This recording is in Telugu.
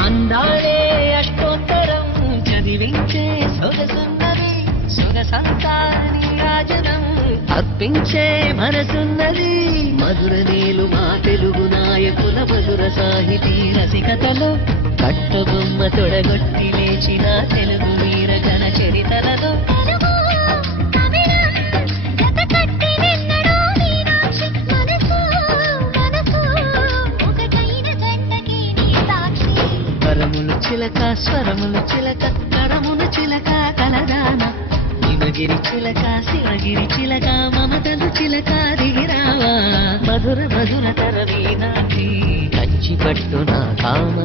అందాలే అష్టోత్తరం చదివించే సొగసున్నది సొగసంతా నీరాజనం అర్పించే మనసున్నది మధుర నేలు మా తెలుగు నాయకుల మధుర సాహితీ రసికతలో కట్టబొమ్మ తొడగొట్టి లేచిన తెలుగు వీర జన చరితలలో స్వరములు చిలక స్వరములు చిలక కరములు చిలక కలదాన హిమగిరి చిలక శివగిరి చిలక మమతలు చిలక దిగిరావా మధుర మధుర తరవీనాటి కంచి పట్టున కామ